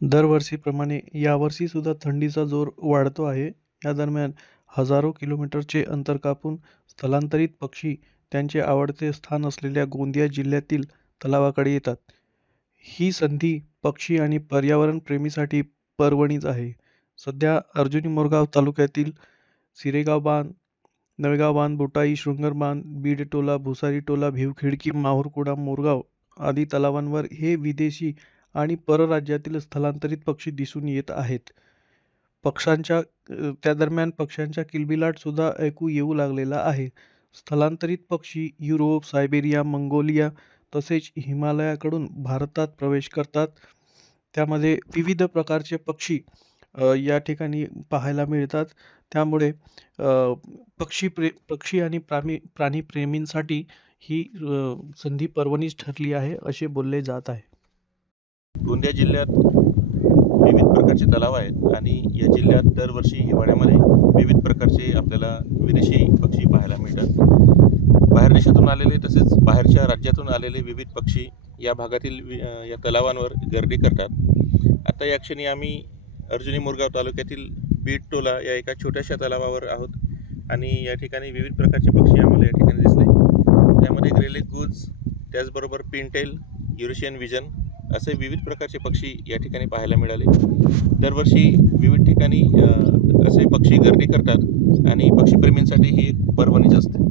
दरवर्षीप्रमाणे यावर्षीसुद्धा थंडीचा जोर वाढतो आहे. या दरम्यान हजारो किलोमीटरचे अंतर कापून स्थलांतरित पक्षी त्यांचे आवडते स्थान असलेल्या गोंदिया जिल्ह्यातील तलावाकडे येतात. ही संधी पक्षी आणि पर्यावरणप्रेमींसाठी पर्वणीच आहे. सध्या अर्जुनी मोरगाव तालुक्यातील सिरेगाव बांध, नवेगाव बांध, बोटाई, शृंगर बांध, बीडटोला, भुसारी टोला, भिवखिडकी, माहुरकुडा, मोरगाव आदी तलावांवर हे विदेशी आणि परराज्यातील स्थलांतरित पक्षी दिसून येत आहेत. पक्ष्यांच्या त्या दरम्यान पक्ष्यांच्या किलबिलाटसुद्धा ऐकू येऊ लागलेला आहे. स्थलांतरित पक्षी युरोप, सायबेरिया, मंगोलिया तसेच हिमालयाकडून भारतात प्रवेश करतात. त्यामध्ये विविध प्रकारचे पक्षी या ठिकाणी पाहायला मिळतात. त्यामुळे पक्षी प्रे पक्षी आणि प्राणी प्राणीप्रेमींसाठी ही संधी पर्वणीच ठरली आहे, असे बोलले जात आहे. गोंदिया जिल्ह्यात विविध प्रकारचे तलाव आहेत आणि या जिल्ह्यात दरवर्षी हिवाळ्यामध्ये विविध प्रकारचे आपल्याला विदेशी पक्षी पाहायला मिळतात. बाहेर देशातून आलेले तसेच बाहेरच्या राज्यातून आलेले विविध पक्षी या भागातील वि या तलावांवर गर्दी करतात. आता या क्षणी आम्ही अर्जुनी मुरगाव तालुक्यातील बीट टोला या एका छोट्याशा तलावावर आहोत आणि या ठिकाणी विविध प्रकारचे पक्षी आम्हाला या ठिकाणी दिसले. त्यामध्ये ग्रेले गुज, त्याचबरोबर पिंटेल युरेशियन व्हिजन असे विविध प्रकारचे पक्षी या ठिकाणी पाहायला मिळाले. दरवर्षी विविध ठिकाणी असे पक्षी गर्दी करतात आणि पक्षीप्रेमींसाठी ही एक पर्वणीच असते.